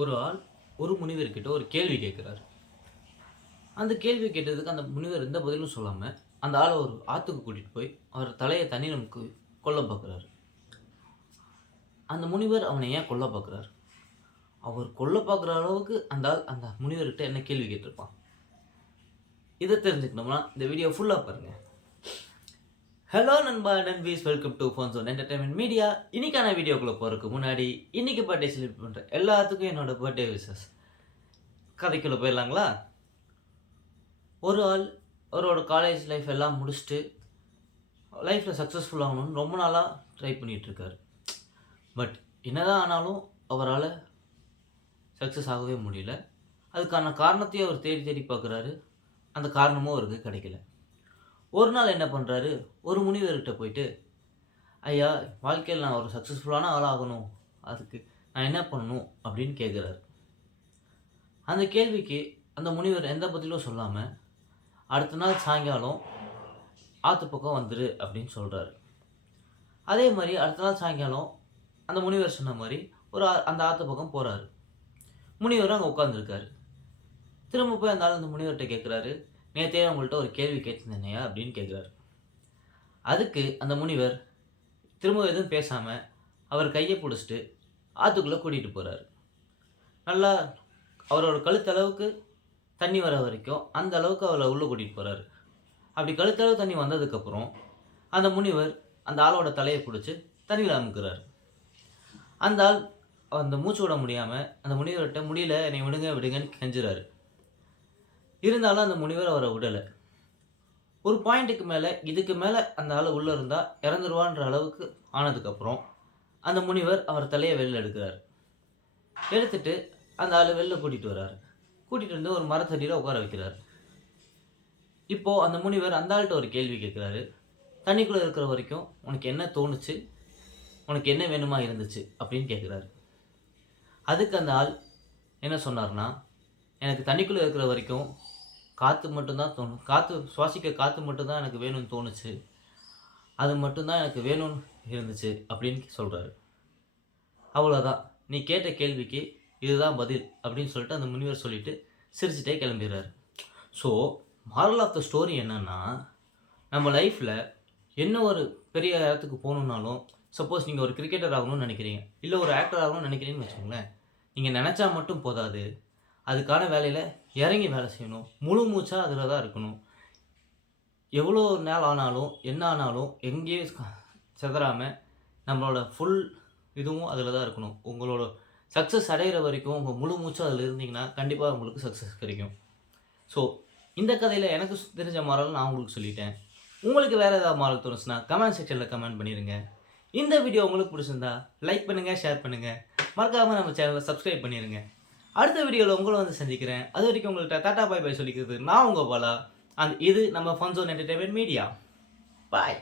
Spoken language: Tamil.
ஒரு ஆள் ஒரு முனிவர்கிட்ட ஒரு கேள்வி கேட்குறாரு. அந்த கேள்வி கேட்டதுக்கு அந்த முனிவர் எந்த பதிலும் சொல்லாம, அந்த ஆள ஒரு ஆத்துக்கு கூட்டிட்டு போய், அவர் தலைய தண்ணீல முக்கி கொல்ல பார்க்குறாரு. அந்த முனிவர் அவன ஏன் கொல்ல பார்க்குறாரு? அவர் கொல்ல பார்க்குற அளவுக்கு அந்த ஆள் அந்த முனிவர்கிட்ட என்ன கேள்வி கேட்டிருப்பான்? இத தெரிஞ்சுக்கணும்னா இந்த வீடியோ ஃபுல்லா பாருங்க. ஹலோ நண்பா நண்பீஸ், வெல்கம் டு ஃபோன்சோன் என்டர்டைன்மென்ட் மீடியா. இன்னைக்கான வீடியோக்குள்ள போறதுக்கு முன்னாடி, இன்னைக்கு பர்த்டே செலிப்ரேட் பண்ற எல்லாத்துக்கும் என்னோட பர்த்டே விஷஸ். கதைக்குள்ள போயிடலாங்களா? ஒரு ஆள் அவரோட காலேஜ் லைஃப் எல்லாம் முடிச்சுட்டு லைஃப்பில் சக்ஸஸ்ஃபுல் ஆகணும்னு ரொம்ப நாளாக ட்ரை பண்ணிகிட்டு இருக்காரு. பட் என்னதான் ஆனாலும் அவரால் சக்ஸஸ் ஆகவே முடியல. அதுக்கான காரணத்தையும் அவர் தேடி தேடி பார்க்குறாரு. அந்த காரணமும் அவருக்கு கிடைக்கல. ஒரு நாள் என்ன பண்ணுறாரு, ஒரு முனிவர்கிட்ட போயிட்டு, ஐயா, வாழ்க்கையில் நான் ஒரு சக்ஸஸ்ஃபுல்லான ஆளாகணும், அதுக்கு நான் என்ன பண்ணணும் அப்படின்னு கேட்குறாரு. அந்த கேள்விக்கு அந்த முனிவர் எந்த பதிலும் சொல்லாமல், அடுத்த நாள் சாயங்காலம் ஆற்று பக்கம் வந்துரு அப்படின்னு சொல்கிறாரு. அதே மாதிரி அடுத்த நாள் சாயங்காலம் அந்த முனிவர் சொன்ன மாதிரி அந்த ஆற்று பக்கம் போகிறாரு. முனிவரும் அங்கே உட்காந்துருக்காரு. திரும்ப போய் அந்த ஆள் அந்த முனிவர்கிட்ட கேட்குறாரு, நேற்றே உங்கள்கிட்ட ஒரு கேள்வி கேட்டிருந்தேனையா அப்படின்னு கேட்குறாரு. அதுக்கு அந்த முனிவர் திரும்ப எதுவும் பேசாமல் அவர் கையை பிடிச்சிட்டு ஆற்றுக்குள்ளே கூட்டிகிட்டு போகிறாரு. நல்லா அவரோட கழுத்தளவுக்கு தண்ணி வர வரைக்கும் அந்த அளவுக்கு அவரை உள்ளே கூட்டிகிட்டு போகிறாரு. அப்படி கழுத்தளவு தண்ணி வந்ததுக்கப்புறம் அந்த முனிவர் அந்த ஆளோட தலையை பிடிச்சி தண்ணியில் அமுக்குறாரு. அந்த ஆள் அந்த மூச்சு விட முடியாமல் அந்த முனிவர்கிட்ட முடியல, என்னை விடுங்க விடுங்கன்னு கெஞ்சுறாரு. இருந்தாலும் அந்த முனிவர் அவரை விடலை. ஒரு பாயிண்ட்டுக்கு மேலே இதுக்கு மேலே அந்த ஆள் உள்ளே இருந்தால் இறந்துருவான்ற அளவுக்கு ஆனதுக்கப்புறம் அந்த முனிவர் அவர் தலையை வெளில எடுக்கிறார். எடுத்துட்டு அந்த ஆள் வெளில கூட்டிகிட்டு வர்றாரு. கூட்டிகிட்டு வந்து ஒரு மரத்தடியில் உட்கார வைக்கிறார். இப்போது அந்த முனிவர் அந்த ஆள்கிட்ட ஒரு கேள்வி கேட்குறாரு. தண்ணிக்குள்ளே இருக்கிற வரைக்கும் உனக்கு என்ன தோணுச்சு, உனக்கு என்ன வேணுமா இருந்துச்சு அப்படின்னு கேட்குறாரு. அதுக்கு அந்த ஆள் என்ன சொன்னார்னா, எனக்கு தண்ணிக்குள்ளே இருக்கிற வரைக்கும் காற்று மட்டும்தான் தோணும், சுவாசிக்க காற்று மட்டும்தான் எனக்கு வேணும்னு தோணுச்சு, அது மட்டும்தான் எனக்கு வேணும்னு இருந்துச்சு அப்படின்னு சொல்கிறாரு. அவ்வளோதான், நீ கேட்ட கேள்விக்கு இதுதான் பதில் அப்படின்னு சொல்லிட்டு அந்த முனிவர் சொல்லிட்டு சிரிச்சுட்டே கிளம்பிடுறாரு. So moral of the story என்னன்னா, நம்ம லைஃப்பில் என்ன ஒரு பெரிய இடத்துக்கு போகணுன்னாலும், சப்போஸ் நீங்கள் ஒரு கிரிக்கெட்டர் ஆகணும்னு நினைக்கிறீங்க, இல்லை ஒரு ஆக்டர் ஆகணும்னு நினைக்கிறீங்கன்னு வச்சுக்கோங்களேன், நீங்கள் நினச்சா மட்டும் போதாது, அதுக்கான வேலையில் இறங்கி வேலை செய்யணும், முழு மூச்சாக அதில் தான் இருக்கணும். எவ்வளோ நாள் ஆனாலும் என்ன ஆனாலும் எங்கேயும் செதறாமல் நம்மளோட ஃபுல் இதுவும் அதில் தான் இருக்கணும். உங்களோட சக்ஸஸ் அடைகிற வரைக்கும் உங்கள் முழு மூச்சும் அதில் இருந்தீங்கன்னா கண்டிப்பாக உங்களுக்கு சக்ஸஸ் கிடைக்கும். ஸோ இந்த கதையில் எனக்கு தெரிஞ்ச மாரல் நான் உங்களுக்கு சொல்லிட்டேன். உங்களுக்கு வேறு ஏதாவது மாரல் தோணுச்சுன்னா கமெண்ட் செக்ஷனில் கமெண்ட் பண்ணிடுங்க. இந்த வீடியோ உங்களுக்கு பிடிச்சிருந்தா லைக் பண்ணுங்கள், ஷேர் பண்ணுங்கள், மறக்காமல் நம்ம சேனலை சப்ஸ்கிரைப் பண்ணிடுங்க. அடுத்த வீடியோவில் உங்களை வந்து சந்திக்கிறேன். அது வரைக்கும் உங்கள்கிட்ட டாடா பாய் பாய் சொல்லிக்கிறது நான் உங்கள் பாலா. இது நம்ம ஃபோன்சோன் என்டர்டைன்மென்ட் மீடியா. பாய்.